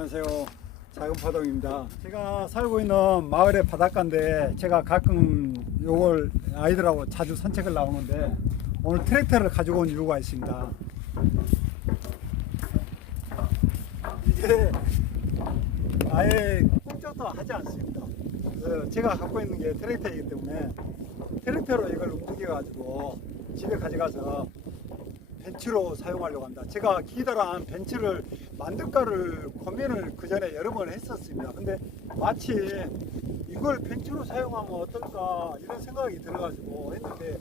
안녕하세요. 작은 파동입니다. 제가 살고 있는 마을의 바닷가인데 제가 가끔 요걸 아이들하고 자주 산책을 나오는데 오늘 트랙터를 가지고 온 이유가 있습니다. 이게 아예 꼼짝도 하지 않습니다. 그래서 제가 갖고 있는 게 트랙터이기 때문에 트랙터로 이걸 움직여 가지고 집에 가져가서 벤치로 사용하려고 합니다. 제가 기다란 벤치를 만들까를 고민을 그 전에 여러 번 했었습니다. 근데 마치 이걸 벤치로 사용하면 어떨까 이런 생각이 들어가지고 했는데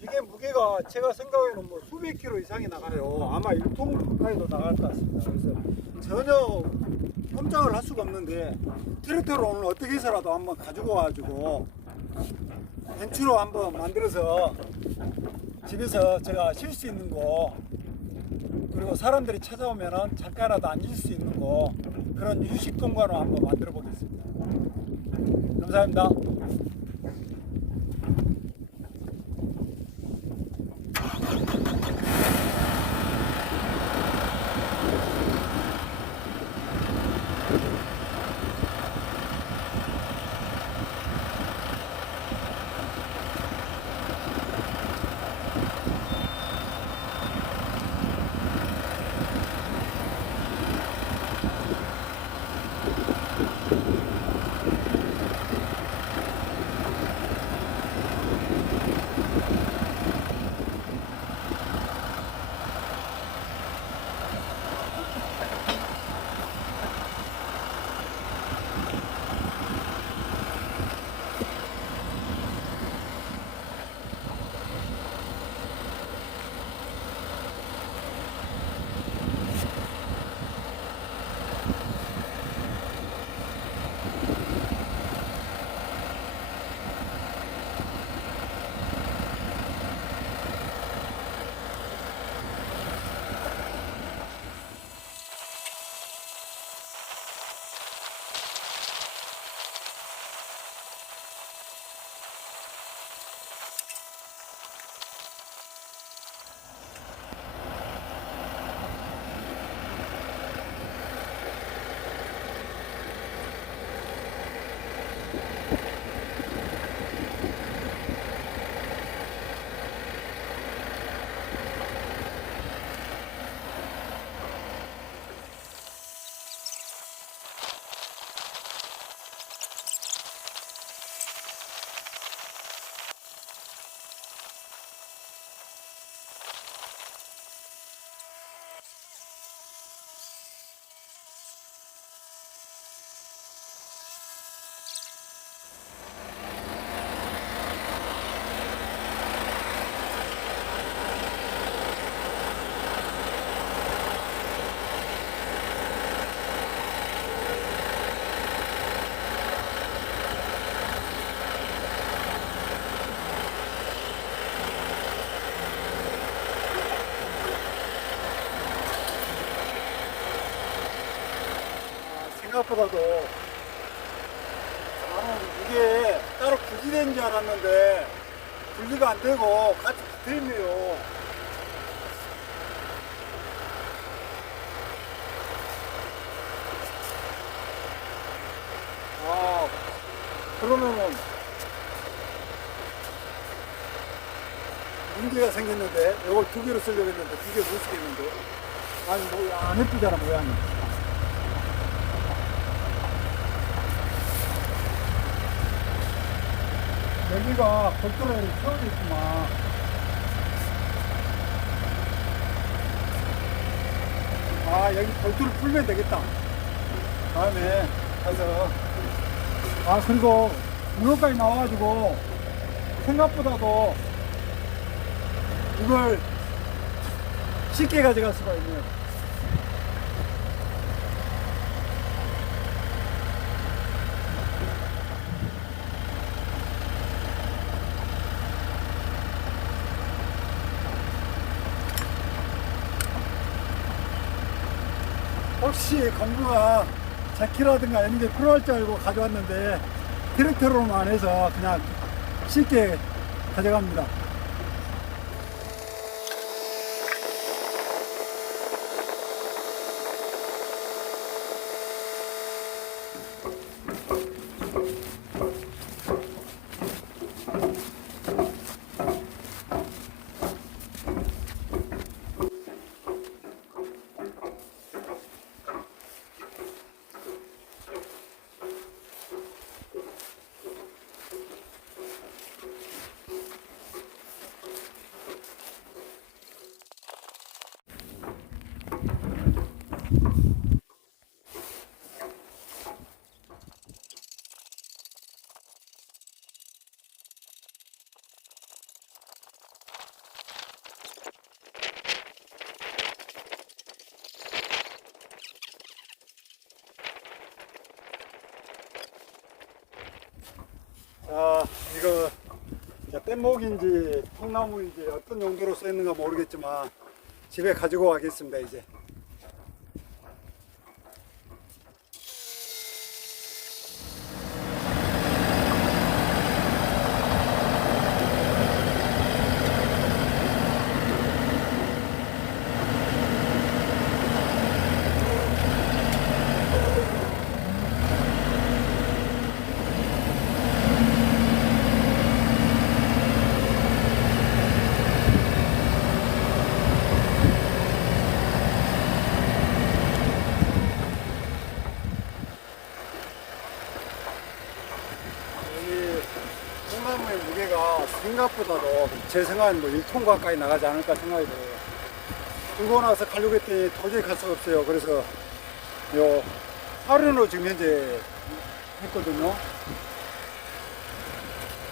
이게 무게가 제가 생각에는 뭐 수백 킬로 이상이 나가요. 아마 1톤 가까이도 나갈 것 같습니다. 그래서 전혀 꼼짝을 할 수가 없는데 트랙터로 오늘 어떻게 해서라도 한번 가지고 와가지고 벤치로 한번 만들어서 집에서 제가 쉴 수 있는 거 그리고 사람들이 찾아오면은 잠깐이라도 앉을 수 있는 거 그런 휴식 공간을 한번 만들어 보겠습니다. 감사합니다. 생각보다도 나는 이게 따로 분리된 줄 알았는데 분리가 안 되고 같이 붙어 있네요. 아, 그러면은 문제가 생겼는데 이걸 두 개로 쓰려고 했는데 두개못 쓰겠는데 아니 뭐 안 예쁘잖아 모양이. 여기가 골조로 세워져 있구만. 아, 여기 골조를 풀면 되겠다. 다음에 가서. 아, 그리고 이거까지 나와가지고 생각보다도 이걸 쉽게 가져갈 수가 있네요. 혹시 공구가 자키라든가 이런 게 필요할 줄 알고 가져왔는데 디렉터로는 안 해서 그냥 쉽게 가져갑니다. 뗏목인지 통나무인지 어떤 용도로 쓰였는가 모르겠지만 집에 가지고 가겠습니다 이제. 이 통나무의 무게가 생각보다도 제 생각엔 뭐 1톤 가까이 나가지 않을까 생각이 들어요. 들고 나서 가려고 했더니 도저히 갈 수가 없어요. 그래서 요 하루로 지금 현재 했거든요.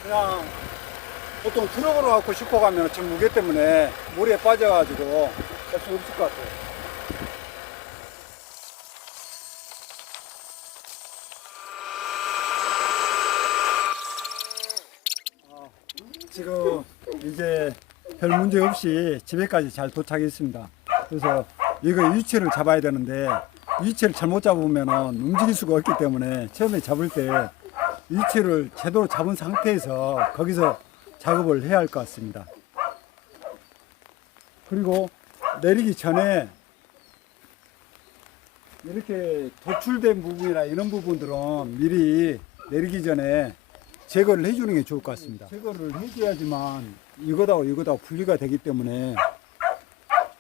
그냥 보통 트럭으로 갖고 싣고 가면 저 무게 때문에 물에 빠져가지고 갈 수 없을 것 같아요. 지금 이제 별 문제 없이 집에까지 잘 도착했습니다. 그래서 이거 위치를 잡아야 되는데 위치를 잘못 잡으면 움직일 수가 없기 때문에 처음에 잡을 때 위치를 제대로 잡은 상태에서 거기서 작업을 해야 할 것 같습니다. 그리고 내리기 전에 이렇게 도출된 부분이나 이런 부분들은 미리 내리기 전에 제거를 해주는 게 좋을 것 같습니다. 제거를 해줘야지만 이거다고 이거다고 분리가 되기 때문에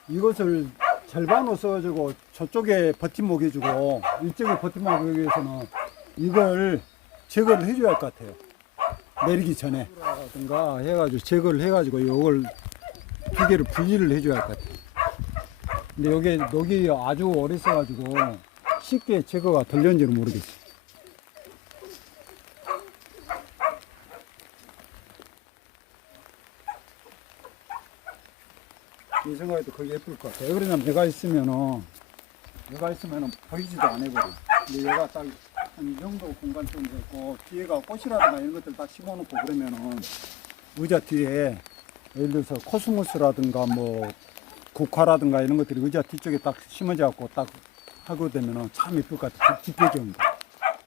이것을 절반으로 써가지고 저쪽에 버팀목 해주고 이쪽에 버팀목 하기 위해서는 이걸 제거를 해줘야 할 것 같아요. 내리기 전에. 라든가 해가지고 제거를 해가지고 이걸 두 개를 분리를 해줘야 할 것 같아요. 근데 여기 녹이 아주 오래 있어가지고 쉽게 제거가 덜렸는지는 모르겠어요. 이 생각에도 거기 예쁠 것 같아. 왜 그러냐면 얘가 있으면은, 얘가 있으면은 보이지도 버려. 근데 얘가 딱한이 정도 공간 좀 있고, 뒤에가 꽃이라든가 이런 것들 딱 심어놓고 그러면은, 의자 뒤에, 예를 들어서 코스모스라든가 뭐, 국화라든가 이런 것들이 의자 뒤쪽에 딱 심어져 갖고 딱 하고 되면은 참 예쁠 것 같아. 뒷- 뒷배경도.